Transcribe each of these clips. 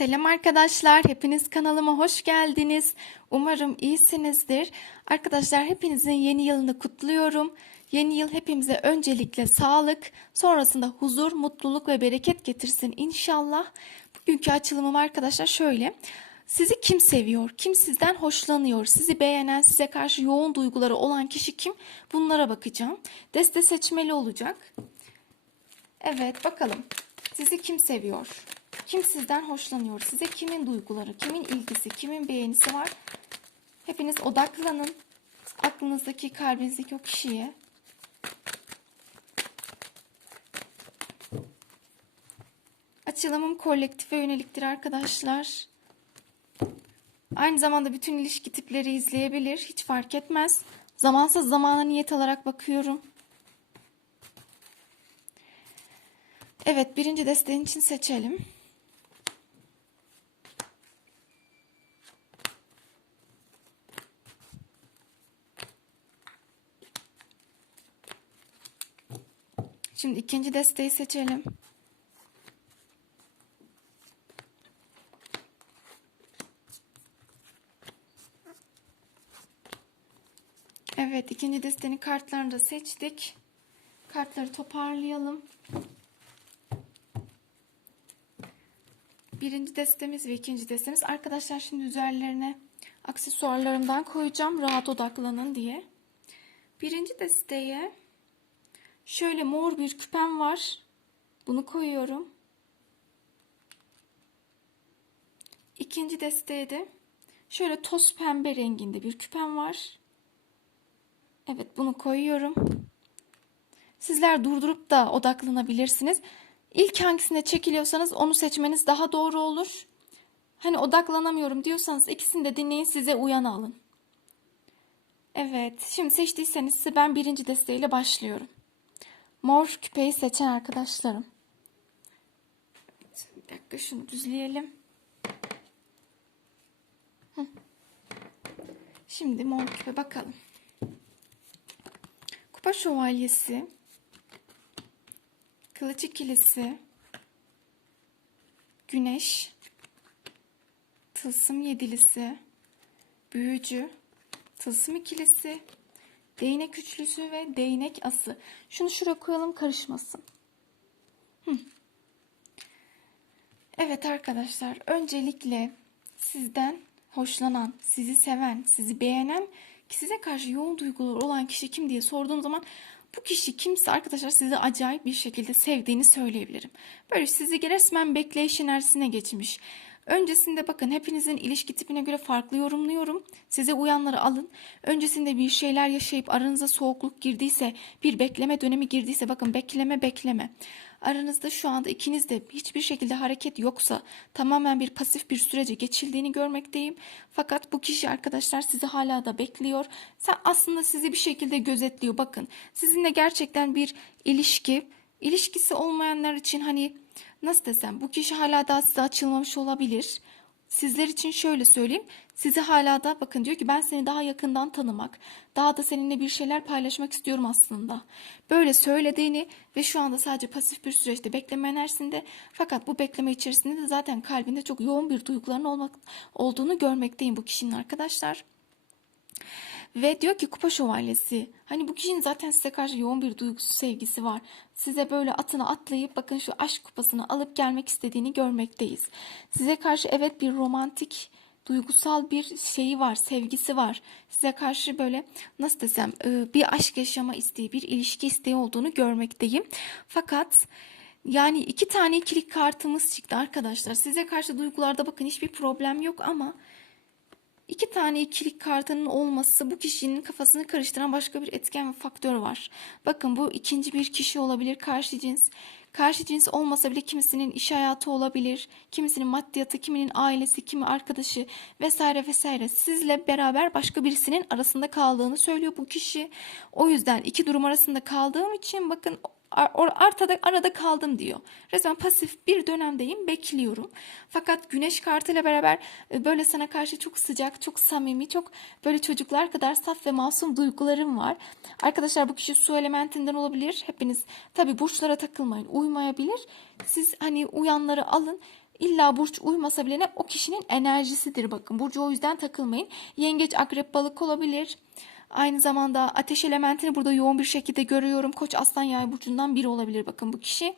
Selam arkadaşlar, hepiniz kanalıma hoş geldiniz. Umarım iyisinizdir. Arkadaşlar hepinizin yeni yılını kutluyorum. Yeni yıl hepimize öncelikle sağlık, sonrasında huzur, mutluluk ve bereket getirsin inşallah. Bugünkü açılımım arkadaşlar şöyle. Sizi kim seviyor? Kim sizden hoşlanıyor? Sizi beğenen, size karşı yoğun duyguları olan kişi kim? Bunlara bakacağım. Deste seçmeli olacak. Evet bakalım. Sizi kim seviyor? Kim sizden hoşlanıyor? Size kimin duyguları, kimin ilgisi, kimin beğenisi var? Hepiniz odaklanın. Aklınızdaki, kalbinizdeki o kişiye. Açılımım kolektife yöneliktir arkadaşlar. Aynı zamanda bütün ilişki tipleri izleyebilir. Hiç fark etmez. Zamansız zamana niyet alarak bakıyorum. Evet, birinci desteğin için seçelim. Şimdi ikinci desteği seçelim. Evet, ikinci destenin kartlarını da seçtik. Kartları toparlayalım. Birinci destemiz ve ikinci destemiz. Arkadaşlar şimdi üzerlerine aksesuarlarımdan koyacağım. Rahat odaklanın diye. Birinci desteye şöyle mor bir küpem var. Bunu koyuyorum. İkinci desteye de şöyle toz pembe renginde bir küpem var. Evet bunu koyuyorum. Sizler durdurup da odaklanabilirsiniz. İlk hangisine çekiliyorsanız onu seçmeniz daha doğru olur. Hani odaklanamıyorum diyorsanız ikisini de dinleyin size uyan alın. Evet şimdi seçtiyseniz ben birinci desteğiyle başlıyorum. Mor küpeyi seçen arkadaşlarım. Bir dakika şunu düzleyelim. Şimdi mor küpe bakalım. Kupa şövalyesi. Kılıç ikilisi. Güneş. Tılsım yedilisi. Büyücü. Tılsım ikilisi. Değnek üçlüsü ve değnek ası. Şunu şuraya koyalım karışmasın. Hı. Evet arkadaşlar öncelikle sizden hoşlanan, sizi seven, sizi beğenen ki size karşı yoğun duygular olan kişi kim diye sorduğum zaman bu kişi kimse arkadaşlar sizi acayip bir şekilde sevdiğini söyleyebilirim. Böyle sizi resmen bekleyiş enerjisine geçmiş. Öncesinde bakın hepinizin ilişki tipine göre farklı yorumluyorum. Size uyanları alın. Öncesinde bir şeyler yaşayıp aranıza soğukluk girdiyse, bir bekleme dönemi girdiyse bakın bekleme bekleme. Aranızda şu anda ikiniz de hiçbir şekilde hareket yoksa tamamen bir pasif bir sürece geçildiğini görmekteyim. Fakat bu kişi arkadaşlar sizi hala da bekliyor. Sen aslında sizi bir şekilde gözetliyor. Bakın sizinle gerçekten bir ilişki, ilişkisi olmayanlar için hani nasıl desem bu kişi hala daha size açılmamış olabilir. Sizler için şöyle söyleyeyim. Sizi hala da bakın diyor ki ben seni daha yakından tanımak, daha da seninle bir şeyler paylaşmak istiyorum aslında. Böyle söylediğini ve şu anda sadece pasif bir süreçte bekleme enerjisinde fakat bu bekleme içerisinde de zaten kalbinde çok yoğun bir duyguların olmak, olduğunu görmekteyim bu kişinin arkadaşlar. Ve diyor ki kupa şövalyesi. Hani bu kişinin zaten size karşı yoğun bir duygusu sevgisi var. Size böyle atına atlayıp bakın şu aşk kupasını alıp gelmek istediğini görmekteyiz. Size karşı evet bir romantik duygusal bir şeyi var, sevgisi var. Size karşı böyle nasıl desem bir aşk yaşama isteği, bir ilişki isteği olduğunu görmekteyim. Fakat yani iki tane ikilik kartımız çıktı arkadaşlar. Size karşı duygularda bakın hiçbir problem yok ama İki tane ikilik kartının olması bu kişinin kafasını karıştıran başka bir etken ve faktör var. Bakın bu ikinci bir kişi olabilir karşı cins. Karşı cins olmasa bile kimisinin iş hayatı olabilir, kimisinin maddiyatı, kiminin ailesi, kimi arkadaşı vesaire vesaire. Sizle beraber başka birisinin arasında kaldığını söylüyor bu kişi. O yüzden iki durum arasında kaldığım için bakın artada arada kaldım diyor. Resmen pasif bir dönemdeyim bekliyorum. Fakat güneş kartıyla beraber e, böyle sana karşı çok sıcak, çok samimi, çok böyle çocuklar kadar saf ve masum duygularım var. Arkadaşlar bu kişi su elementinden olabilir. Hepiniz tabi burçlara takılmayın. Uymayabilir. Siz hani uyanları alın İlla burç uymasa bile ne o kişinin enerjisidir bakın. Burcu o yüzden takılmayın. Yengeç, akrep, balık olabilir. Aynı zamanda ateş elementini burada yoğun bir şekilde görüyorum. Koç, aslan, yay burcundan biri olabilir bakın bu kişi.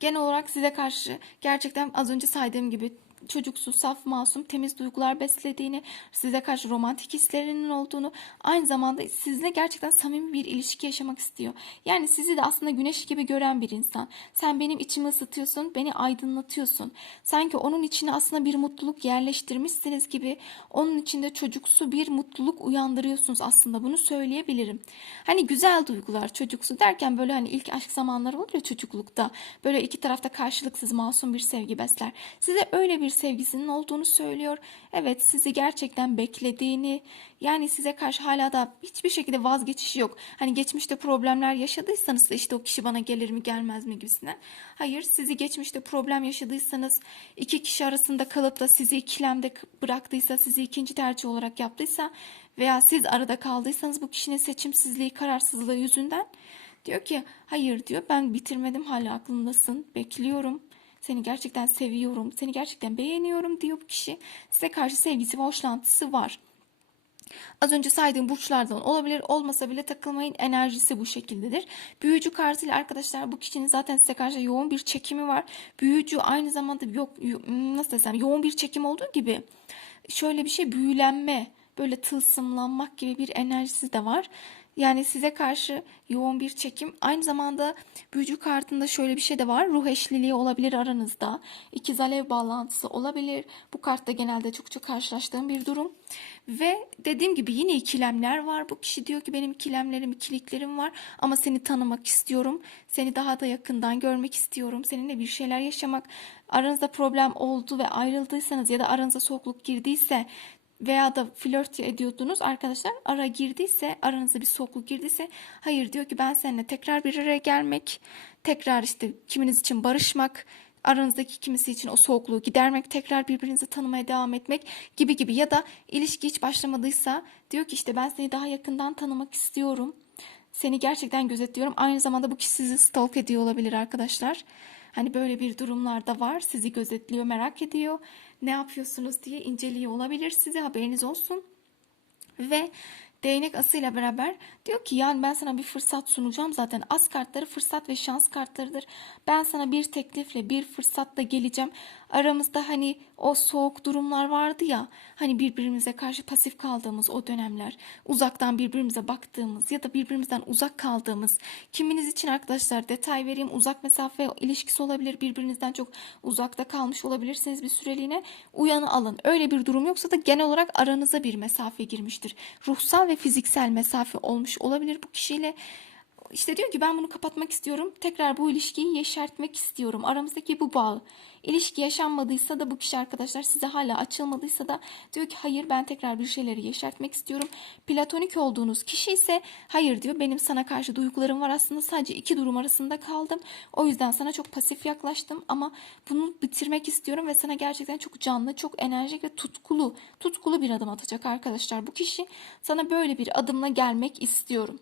Genel olarak size karşı gerçekten az önce saydığım gibi çocuksu, saf, masum, temiz duygular beslediğini, size karşı romantik hislerinin olduğunu, aynı zamanda sizinle gerçekten samimi bir ilişki yaşamak istiyor. Yani sizi de aslında güneş gibi gören bir insan. Sen benim içimi ısıtıyorsun, beni aydınlatıyorsun. Sanki onun içine aslında bir mutluluk yerleştirmişsiniz gibi onun içinde çocuksu bir mutluluk uyandırıyorsunuz aslında. Bunu söyleyebilirim. Hani güzel duygular, çocuksu derken böyle hani ilk aşk zamanları olur ya çocuklukta. Böyle iki tarafta karşılıksız masum bir sevgi besler. Size öyle bir sevgisinin olduğunu söylüyor. Evet sizi gerçekten beklediğini yani size karşı hala da hiçbir şekilde vazgeçişi yok. Hani geçmişte problemler yaşadıysanız da işte o kişi bana gelir mi gelmez mi gibisinden. Hayır sizi geçmişte problem yaşadıysanız iki kişi arasında kalıp da sizi ikilemde bıraktıysa sizi ikinci tercih olarak yaptıysa veya siz arada kaldıysanız bu kişinin seçimsizliği kararsızlığı yüzünden diyor ki hayır diyor ben bitirmedim hala aklımdasın bekliyorum. Seni gerçekten seviyorum, seni gerçekten beğeniyorum diyor bu kişi. Size karşı sevgisi ve hoşlantısı var. Az önce saydığım burçlardan olabilir. Olmasa bile takılmayın. Enerjisi bu şekildedir. Büyücü kartıyla arkadaşlar bu kişinin zaten size karşı yoğun bir çekimi var. Büyücü aynı zamanda yok nasıl desem yoğun bir çekim olduğu gibi şöyle bir şey büyülenme, böyle tılsımlanmak gibi bir enerjisi de var. Yani size karşı yoğun bir çekim. Aynı zamanda büyücü kartında şöyle bir şey de var. Ruh eşliliği olabilir aranızda. İkiz alev bağlantısı olabilir. Bu kartta genelde çok çok karşılaştığım bir durum. Ve dediğim gibi yine ikilemler var. Bu kişi diyor ki benim ikilemlerim, ikiliklerim var ama seni tanımak istiyorum. Seni daha da yakından görmek istiyorum. Seninle bir şeyler yaşamak. Aranızda problem oldu ve ayrıldıysanız ya da aranıza soğukluk girdiyse veya da flört ediyordunuz. Arkadaşlar ara girdiyse aranıza bir soğukluk girdiyse hayır diyor ki ben seninle tekrar bir araya gelmek tekrar işte kiminiz için barışmak aranızdaki kimisi için o soğukluğu gidermek tekrar birbirinizi tanımaya devam etmek gibi gibi. Ya da ilişki hiç başlamadıysa diyor ki işte ben seni daha yakından tanımak istiyorum. Seni gerçekten gözetliyorum. Aynı zamanda bu kişi sizi stalk ediyor olabilir arkadaşlar hani böyle bir durumlar da var sizi gözetliyor merak ediyor ne yapıyorsunuz diye inceliyor olabilir size haberiniz olsun. Ve değnek asıyla beraber diyor ki yani ben sana bir fırsat sunacağım zaten as kartları fırsat ve şans kartlarıdır. Ben sana bir teklifle bir fırsatla geleceğim. Aramızda hani o soğuk durumlar vardı ya hani birbirimize karşı pasif kaldığımız o dönemler uzaktan birbirimize baktığımız ya da birbirimizden uzak kaldığımız kiminiz için arkadaşlar detay vereyim uzak mesafe ilişkisi olabilir birbirinizden çok uzakta kalmış olabilirsiniz bir süreliğine uyanı alın öyle bir durum yoksa da genel olarak aranıza bir mesafe girmiştir ruhsal ve fiziksel mesafe olmuş olabilir bu kişiyle işte diyor ki ben bunu kapatmak istiyorum. Tekrar bu ilişkiyi yeşertmek istiyorum. Aramızdaki bu bağ. İlişki yaşanmadıysa da bu kişi arkadaşlar size hala açılmadıysa da diyor ki hayır ben tekrar bir şeyleri yeşertmek istiyorum. Platonik olduğunuz kişi ise hayır diyor benim sana karşı duygularım var aslında sadece iki durum arasında kaldım. O yüzden sana çok pasif yaklaştım ama bunu bitirmek istiyorum ve sana gerçekten çok canlı, çok enerjik ve tutkulu, tutkulu bir adım atacak arkadaşlar. Bu kişi sana böyle bir adımla gelmek istiyorum.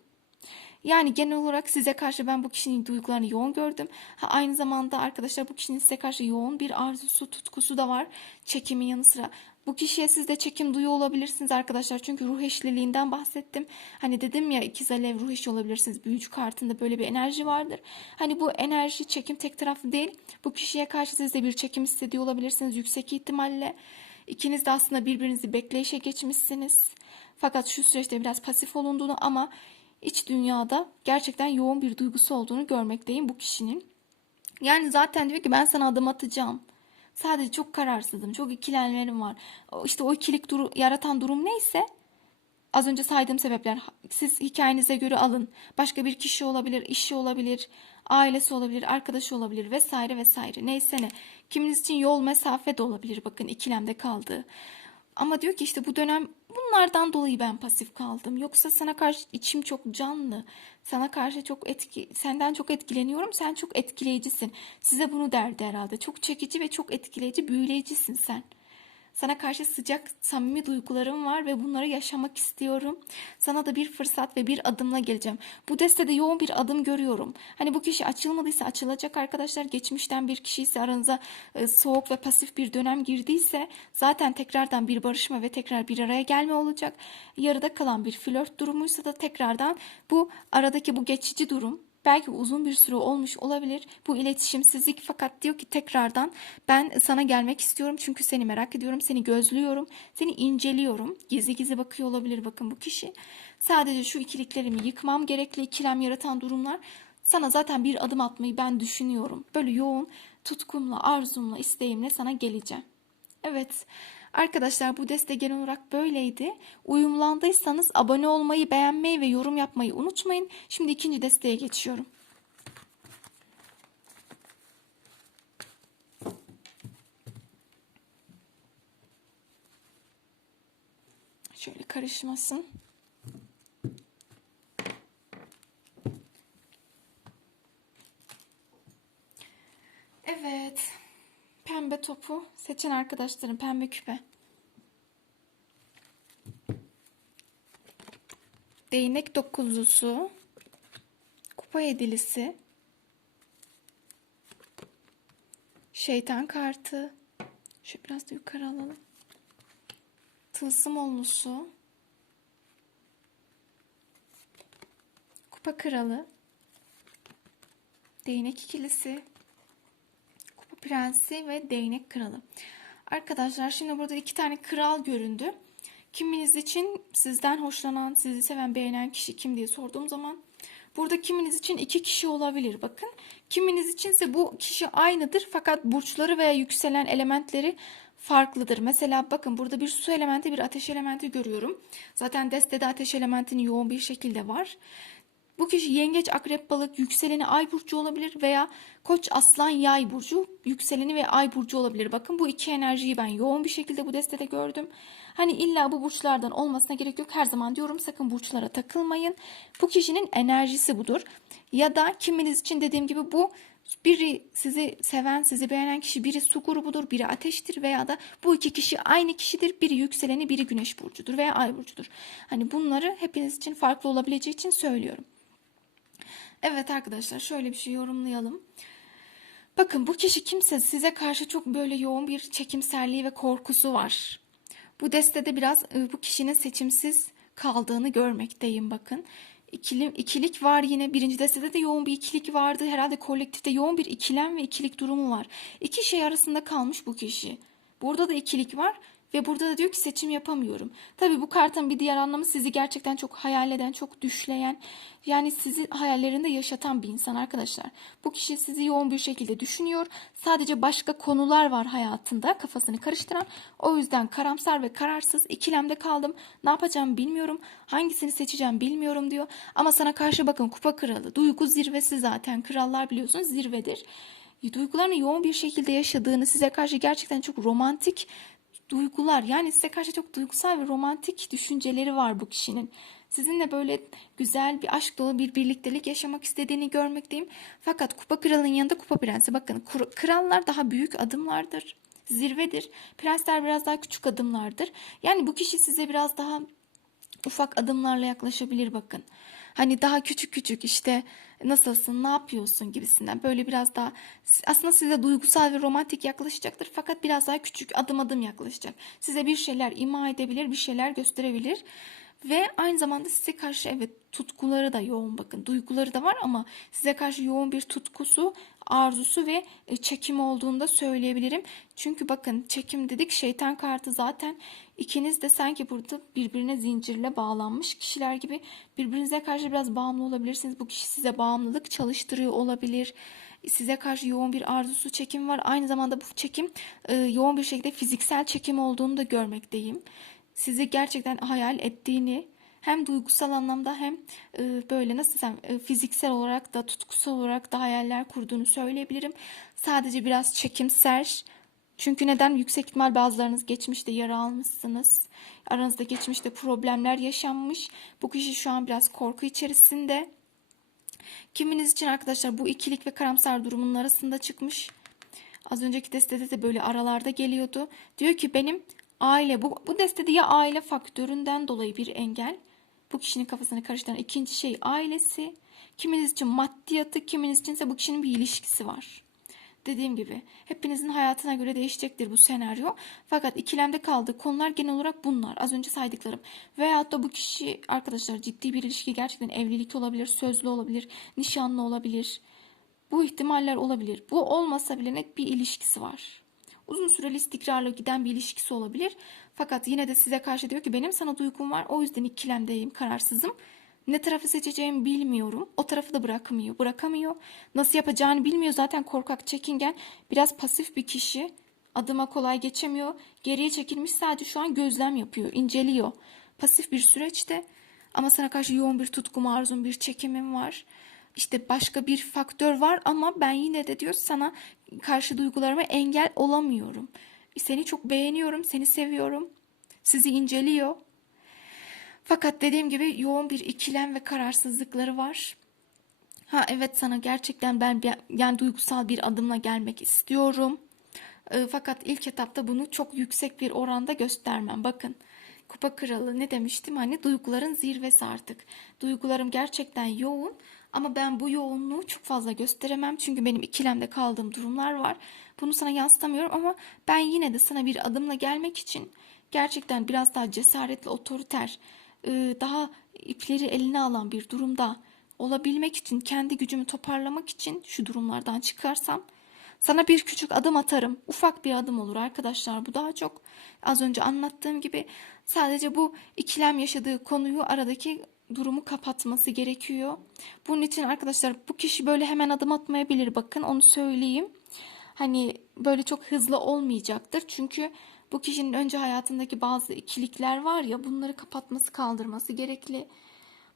Yani genel olarak size karşı ben bu kişinin duygularını yoğun gördüm. Ha, aynı zamanda arkadaşlar bu kişinin size karşı yoğun bir arzusu, tutkusu da var. Çekimin yanı sıra. Bu kişiye siz de çekim duyuyor olabilirsiniz arkadaşlar. Çünkü ruh eşliliğinden bahsettim. Hani dedim ya ikiz alev ruh eşi olabilirsiniz. Büyücü kartında böyle bir enerji vardır. Hani bu enerji çekim tek taraflı değil. Bu kişiye karşı siz de bir çekim hissediyor olabilirsiniz yüksek ihtimalle. İkiniz de aslında birbirinizi bekleyişe geçmişsiniz. Fakat şu süreçte biraz pasif olunduğunu ama iç dünyada gerçekten yoğun bir duygusu olduğunu görmekteyim bu kişinin. Yani zaten diyor ki ben sana adım atacağım. Sadece çok kararsızım, çok ikilemlerim var. İşte o ikilik duru, yaratan durum neyse az önce saydığım sebepler siz hikayenize göre alın. Başka bir kişi olabilir, işi olabilir, ailesi olabilir, arkadaşı olabilir vesaire vesaire. Neyse ne. Kiminiz için yol mesafe de olabilir bakın ikilemde kaldığı. Ama diyor ki işte bu dönem bunlardan dolayı ben pasif kaldım. Yoksa sana karşı içim çok canlı. Sana karşı çok etki, senden çok etkileniyorum. Sen çok etkileyicisin. Size bunu derdi herhalde. Çok çekici ve çok etkileyici, büyüleyicisin sen. Sana karşı sıcak, samimi duygularım var ve bunları yaşamak istiyorum. Sana da bir fırsat ve bir adımla geleceğim. Bu destede yoğun bir adım görüyorum. Hani bu kişi açılmadıysa açılacak arkadaşlar. Geçmişten bir kişi ise aranıza e, soğuk ve pasif bir dönem girdiyse zaten tekrardan bir barışma ve tekrar bir araya gelme olacak. Yarıda kalan bir flört durumuysa da tekrardan bu aradaki bu geçici durum Belki uzun bir süre olmuş olabilir bu iletişimsizlik fakat diyor ki tekrardan ben sana gelmek istiyorum çünkü seni merak ediyorum, seni gözlüyorum, seni inceliyorum. Gizli gizli bakıyor olabilir bakın bu kişi. Sadece şu ikiliklerimi yıkmam gerekli ikilem yaratan durumlar sana zaten bir adım atmayı ben düşünüyorum. Böyle yoğun tutkumla, arzumla, isteğimle sana geleceğim. Evet. Arkadaşlar bu deste genel olarak böyleydi. Uyumlandıysanız abone olmayı, beğenmeyi ve yorum yapmayı unutmayın. Şimdi ikinci desteye geçiyorum. Şöyle karışmasın. Evet. Pembe topu seçen arkadaşlarım pembe küpe. Değnek dokuzlusu. Kupa yedilisi. Şeytan kartı. Şu biraz da yukarı alalım. Tılsım onlusu. Kupa kralı. Değnek ikilisi. Prensi ve değnek kralı. Arkadaşlar şimdi burada iki tane kral göründü. Kiminiz için sizden hoşlanan, sizi seven, beğenen kişi kim diye sorduğum zaman burada kiminiz için iki kişi olabilir. Bakın kiminiz içinse bu kişi aynıdır fakat burçları veya yükselen elementleri farklıdır. Mesela bakın burada bir su elementi, bir ateş elementi görüyorum. Zaten destede ateş elementinin yoğun bir şekilde var. Bu kişi yengeç, akrep, balık, yükseleni ay burcu olabilir veya koç, aslan, yay burcu, yükseleni ve ay burcu olabilir. Bakın bu iki enerjiyi ben yoğun bir şekilde bu destede gördüm. Hani illa bu burçlardan olmasına gerek yok. Her zaman diyorum sakın burçlara takılmayın. Bu kişinin enerjisi budur. Ya da kiminiz için dediğim gibi bu biri sizi seven, sizi beğenen kişi biri su grubudur, biri ateştir veya da bu iki kişi aynı kişidir. Biri yükseleni, biri güneş burcudur veya ay burcudur. Hani bunları hepiniz için farklı olabileceği için söylüyorum. Evet arkadaşlar şöyle bir şey yorumlayalım. Bakın bu kişi kimse size karşı çok böyle yoğun bir çekimserliği ve korkusu var. Bu destede biraz e, bu kişinin seçimsiz kaldığını görmekteyim bakın. İkili, ikilik var yine birinci destede de yoğun bir ikilik vardı. Herhalde kolektifte yoğun bir ikilem ve ikilik durumu var. İki şey arasında kalmış bu kişi. Burada da ikilik var ve burada da diyor ki seçim yapamıyorum. Tabii bu kartın bir diğer anlamı sizi gerçekten çok hayal eden, çok düşleyen, yani sizi hayallerinde yaşatan bir insan arkadaşlar. Bu kişi sizi yoğun bir şekilde düşünüyor. Sadece başka konular var hayatında kafasını karıştıran. O yüzden karamsar ve kararsız ikilemde kaldım. Ne yapacağım bilmiyorum. Hangisini seçeceğim bilmiyorum diyor. Ama sana karşı bakın kupa kralı. Duygu zirvesi zaten. Krallar biliyorsunuz zirvedir duygularını yoğun bir şekilde yaşadığını, size karşı gerçekten çok romantik duygular yani size karşı çok duygusal ve romantik düşünceleri var bu kişinin. Sizinle böyle güzel bir aşk dolu bir birliktelik yaşamak istediğini görmekteyim. Fakat kupa kralın yanında kupa prensi. Bakın krallar daha büyük adımlardır. Zirvedir. Prensler biraz daha küçük adımlardır. Yani bu kişi size biraz daha ufak adımlarla yaklaşabilir bakın. Hani daha küçük küçük işte nasılsın, ne yapıyorsun gibisinden böyle biraz daha aslında size duygusal ve romantik yaklaşacaktır fakat biraz daha küçük adım adım yaklaşacak. Size bir şeyler ima edebilir, bir şeyler gösterebilir. Ve aynı zamanda size karşı evet tutkuları da yoğun bakın. Duyguları da var ama size karşı yoğun bir tutkusu, arzusu ve e, çekim olduğunu da söyleyebilirim. Çünkü bakın çekim dedik şeytan kartı zaten ikiniz de sanki burada birbirine zincirle bağlanmış kişiler gibi birbirinize karşı biraz bağımlı olabilirsiniz. Bu kişi size bağımlılık çalıştırıyor olabilir size karşı yoğun bir arzusu çekim var. Aynı zamanda bu çekim e, yoğun bir şekilde fiziksel çekim olduğunu da görmekteyim sizi gerçekten hayal ettiğini hem duygusal anlamda hem e, böyle nasıl desem e, fiziksel olarak da tutkusal olarak da hayaller kurduğunu söyleyebilirim. Sadece biraz çekimser. Çünkü neden? Yüksek ihtimal bazılarınız geçmişte yara almışsınız. Aranızda geçmişte problemler yaşanmış. Bu kişi şu an biraz korku içerisinde. Kiminiz için arkadaşlar bu ikilik ve karamsar durumun arasında çıkmış. Az önceki destede de böyle aralarda geliyordu. Diyor ki benim Aile bu, bu destede ya aile faktöründen dolayı bir engel. Bu kişinin kafasını karıştıran ikinci şey ailesi. Kiminiz için maddiyatı, kiminiz içinse bu kişinin bir ilişkisi var. Dediğim gibi hepinizin hayatına göre değişecektir bu senaryo. Fakat ikilemde kaldığı konular genel olarak bunlar. Az önce saydıklarım. Veyahut da bu kişi arkadaşlar ciddi bir ilişki gerçekten evlilik olabilir, sözlü olabilir, nişanlı olabilir. Bu ihtimaller olabilir. Bu olmasa bile bir ilişkisi var. Uzun süreli istikrarlı giden bir ilişkisi olabilir. Fakat yine de size karşı diyor ki benim sana duygum var. O yüzden ikilemdeyim, kararsızım. Ne tarafı seçeceğimi bilmiyorum. O tarafı da bırakamıyor, bırakamıyor. Nasıl yapacağını bilmiyor. Zaten korkak, çekingen, biraz pasif bir kişi. Adıma kolay geçemiyor. Geriye çekilmiş sadece şu an gözlem yapıyor, inceliyor. Pasif bir süreçte ama sana karşı yoğun bir tutkum, arzum, bir çekimim var. İşte başka bir faktör var ama ben yine de diyor sana karşı duygularıma engel olamıyorum. Seni çok beğeniyorum, seni seviyorum. Sizi inceliyor. Fakat dediğim gibi yoğun bir ikilem ve kararsızlıkları var. Ha evet sana gerçekten ben yani duygusal bir adımla gelmek istiyorum. E, fakat ilk etapta bunu çok yüksek bir oranda göstermem. Bakın Kupa Kralı ne demiştim? Hani duyguların zirvesi artık. Duygularım gerçekten yoğun ama ben bu yoğunluğu çok fazla gösteremem. Çünkü benim ikilemde kaldığım durumlar var. Bunu sana yansıtamıyorum ama ben yine de sana bir adımla gelmek için gerçekten biraz daha cesaretli, otoriter, e, daha ipleri eline alan bir durumda olabilmek için, kendi gücümü toparlamak için şu durumlardan çıkarsam sana bir küçük adım atarım. Ufak bir adım olur arkadaşlar. Bu daha çok az önce anlattığım gibi sadece bu ikilem yaşadığı konuyu aradaki durumu kapatması gerekiyor. Bunun için arkadaşlar bu kişi böyle hemen adım atmayabilir. Bakın onu söyleyeyim. Hani böyle çok hızlı olmayacaktır. Çünkü bu kişinin önce hayatındaki bazı ikilikler var ya bunları kapatması kaldırması gerekli.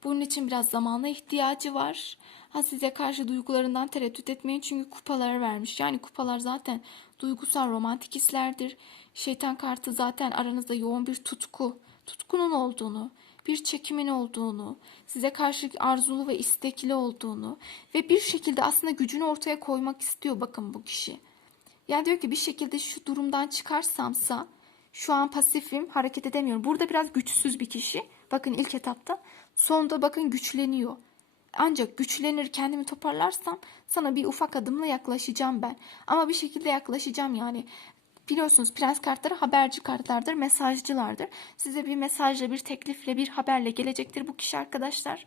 Bunun için biraz zamana ihtiyacı var. Ha size karşı duygularından tereddüt etmeyin çünkü kupalar vermiş. Yani kupalar zaten duygusal romantik hislerdir. Şeytan kartı zaten aranızda yoğun bir tutku, tutkunun olduğunu, bir çekimin olduğunu, size karşı arzulu ve istekli olduğunu ve bir şekilde aslında gücünü ortaya koymak istiyor bakın bu kişi. Yani diyor ki bir şekilde şu durumdan çıkarsamsa şu an pasifim, hareket edemiyorum. Burada biraz güçsüz bir kişi. Bakın ilk etapta. Sonda bakın güçleniyor. Ancak güçlenir kendimi toparlarsam sana bir ufak adımla yaklaşacağım ben. Ama bir şekilde yaklaşacağım yani. Biliyorsunuz prens kartları haberci kartlardır, mesajcılardır. Size bir mesajla, bir teklifle, bir haberle gelecektir bu kişi arkadaşlar.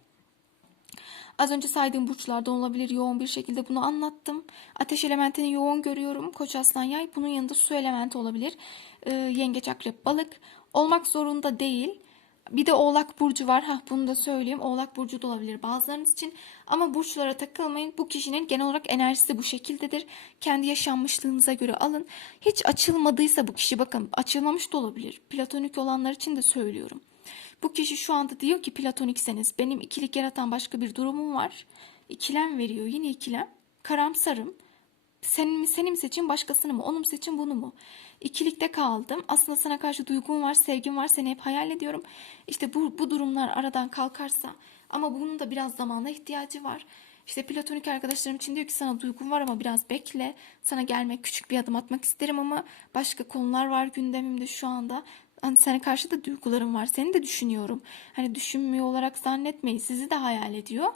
Az önce saydığım burçlardan olabilir yoğun bir şekilde bunu anlattım. Ateş elementini yoğun görüyorum. Koç aslan yay. Bunun yanında su elementi olabilir. Ee, yengeç akrep balık. Olmak zorunda değil. Bir de Oğlak Burcu var. Hah, bunu da söyleyeyim. Oğlak Burcu da olabilir bazılarınız için. Ama burçlara takılmayın. Bu kişinin genel olarak enerjisi bu şekildedir. Kendi yaşanmışlığınıza göre alın. Hiç açılmadıysa bu kişi bakın açılmamış da olabilir. Platonik olanlar için de söylüyorum. Bu kişi şu anda diyor ki platonikseniz benim ikilik yaratan başka bir durumum var. İkilem veriyor yine ikilem. Karamsarım. Senin mi, senin mi seçin başkasını mı? Onu mu seçin bunu mu? İkilikte kaldım. Aslında sana karşı duygum var, sevgim var. Seni hep hayal ediyorum. İşte bu, bu durumlar aradan kalkarsa ama bunun da biraz zamana ihtiyacı var. İşte platonik arkadaşlarım için diyor ki sana duygum var ama biraz bekle. Sana gelmek, küçük bir adım atmak isterim ama başka konular var gündemimde şu anda. Hani sana karşı da duygularım var. Seni de düşünüyorum. Hani düşünmüyor olarak zannetmeyin. Sizi de hayal ediyor.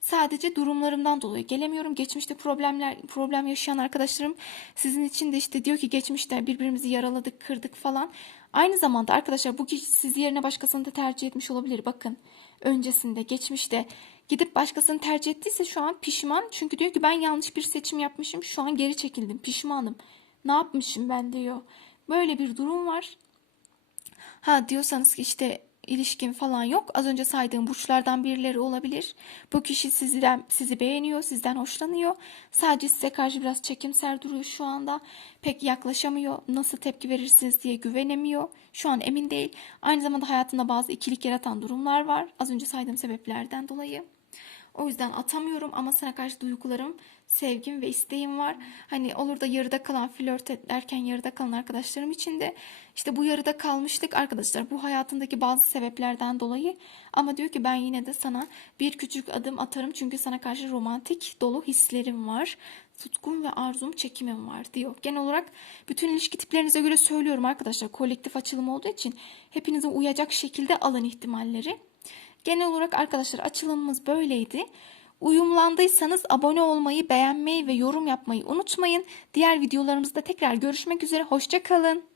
Sadece durumlarımdan dolayı gelemiyorum. Geçmişte problemler problem yaşayan arkadaşlarım sizin için de işte diyor ki geçmişte birbirimizi yaraladık, kırdık falan. Aynı zamanda arkadaşlar bu kişi siz yerine başkasını da tercih etmiş olabilir. Bakın öncesinde, geçmişte gidip başkasını tercih ettiyse şu an pişman. Çünkü diyor ki ben yanlış bir seçim yapmışım. Şu an geri çekildim. Pişmanım. Ne yapmışım ben diyor. Böyle bir durum var. Ha diyorsanız ki işte ilişkin falan yok. Az önce saydığım burçlardan birileri olabilir. Bu kişi sizden sizi beğeniyor, sizden hoşlanıyor. Sadece size karşı biraz çekimser duruyor şu anda. Pek yaklaşamıyor. Nasıl tepki verirsiniz diye güvenemiyor. Şu an emin değil. Aynı zamanda hayatında bazı ikilik yaratan durumlar var. Az önce saydığım sebeplerden dolayı. O yüzden atamıyorum ama sana karşı duygularım sevgim ve isteğim var. Hani olur da yarıda kalan flört ederken yarıda kalan arkadaşlarım için de işte bu yarıda kalmışlık arkadaşlar bu hayatındaki bazı sebeplerden dolayı ama diyor ki ben yine de sana bir küçük adım atarım çünkü sana karşı romantik dolu hislerim var. Tutkum ve arzum çekimim var diyor. Genel olarak bütün ilişki tiplerinize göre söylüyorum arkadaşlar. Kolektif açılım olduğu için hepinize uyacak şekilde alın ihtimalleri. Genel olarak arkadaşlar açılımımız böyleydi. Uyumlandıysanız abone olmayı, beğenmeyi ve yorum yapmayı unutmayın. Diğer videolarımızda tekrar görüşmek üzere. Hoşça kalın.